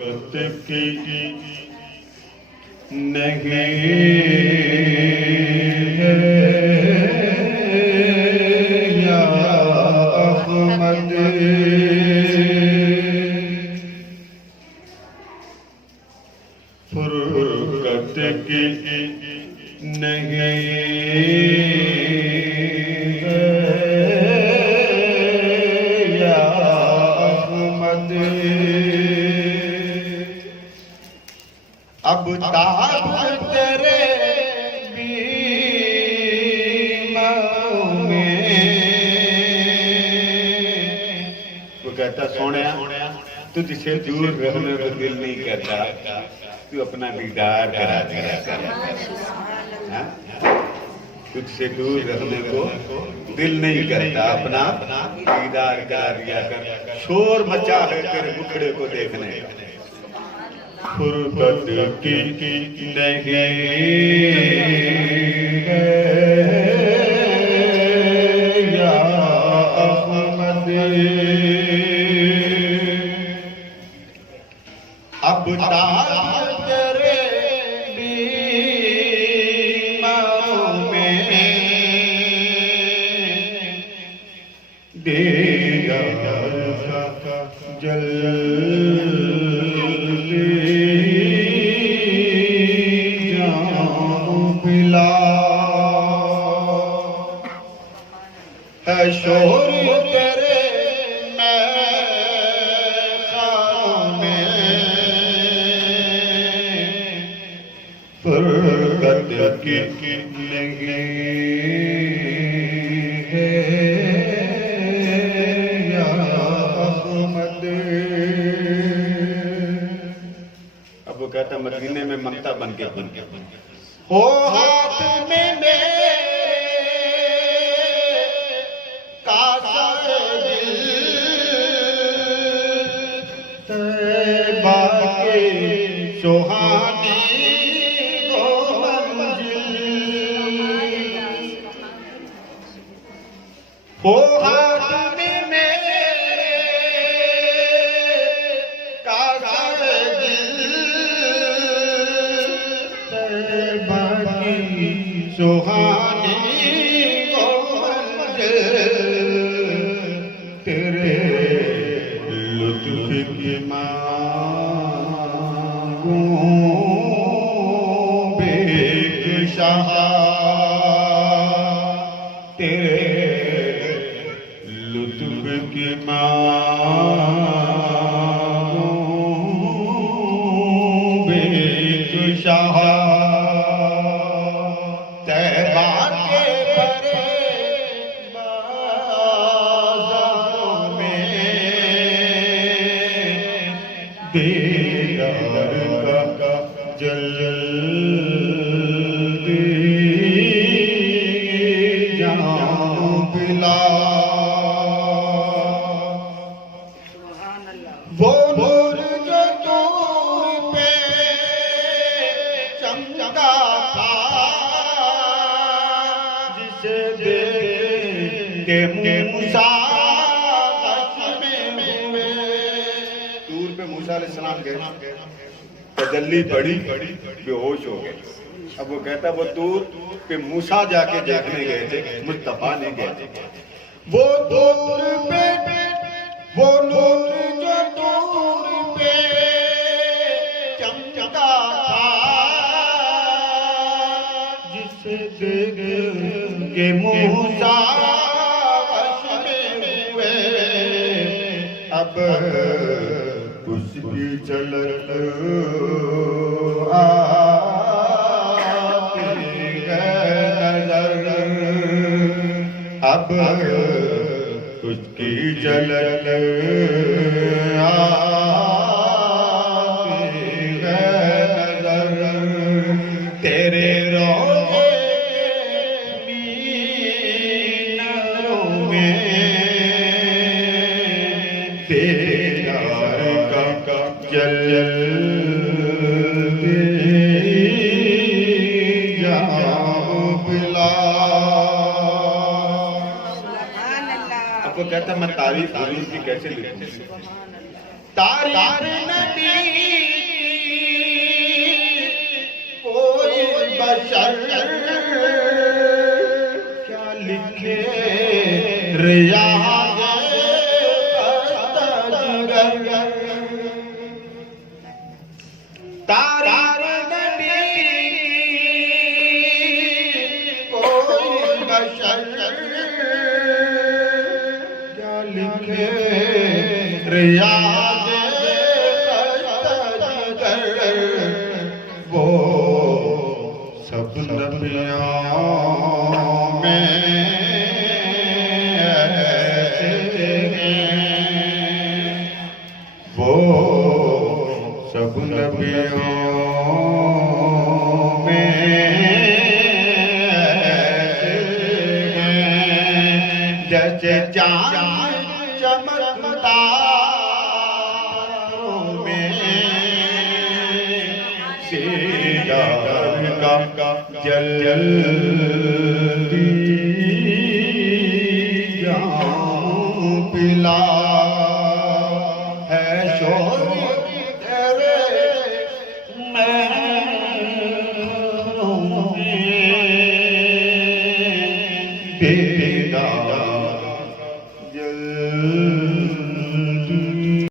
फुर्सत की नहीं है या अहमद, फुर्सत की नहीं अब ताब तेरे बीमारों में। वो कहता सोने तुझसे दूर रहने को दिल नहीं करता, तू अपना दीदार करा दिया कर। तुझसे दूर रहने को दिल नहीं करता, अपना दीदार करा दिया कर। शोर मचा है तेरे मुखड़े को देखने का, फुर्सत की नहीं है या अहमद। अब ताब तेरे बीमारों में, दीदार का जल्दी पिला है। शोर तेरे मैखानों में, फुर्सत की नहीं है या अहमद। अब वो कहता मदीने में ममता बन के हो हाथ में मेरे कासा दिल, तैबा के सुहानी वो मंजिल। हो हाथ में मेरे कासा दिल, तैबा की सुहानी वो मंजिल। तेरे लुत्फ की मांगूं बेगशाह, तेरे लुत्फ की मांगूं बेगशाह। तैबा के परे बाज़ारों में, दीदार का जल्दी जाऊं पिला। वो नूर जो दूर पे चमका था, जिसे देख के मूसा दूर पे मूसा अलैहिस्सलाम के तजल्ली बड़ी बेहोश हो गए। अब वो कहता वो दूर पे मूसा जाके देखने गए थे, मुस्तफा नहीं गए थे। वो दूर पे वो नूर जो दूर पे चमका था, जिसे देख के मूसा वश में हुए। अब उसकी झलक आती है नजर, अब उसकी झलक आती है नजर। तेरे रोज़े मीनारों में, दीदार का जल्दी जाऊं पिला। अब वो कहता मैं तारीफ हुजूर की कैसे लिखूं। तारीफ नबी तारीफ नबी कोई बशर क्या लिखे रियाज वो सब नबियों में ऐसे हैं, वो सब नबियों में ऐसे हैं, जैसे चाँद चमकदारों में सीतार का जल्दी जाऊं पिला है शोर तेरे महरों में, बेदार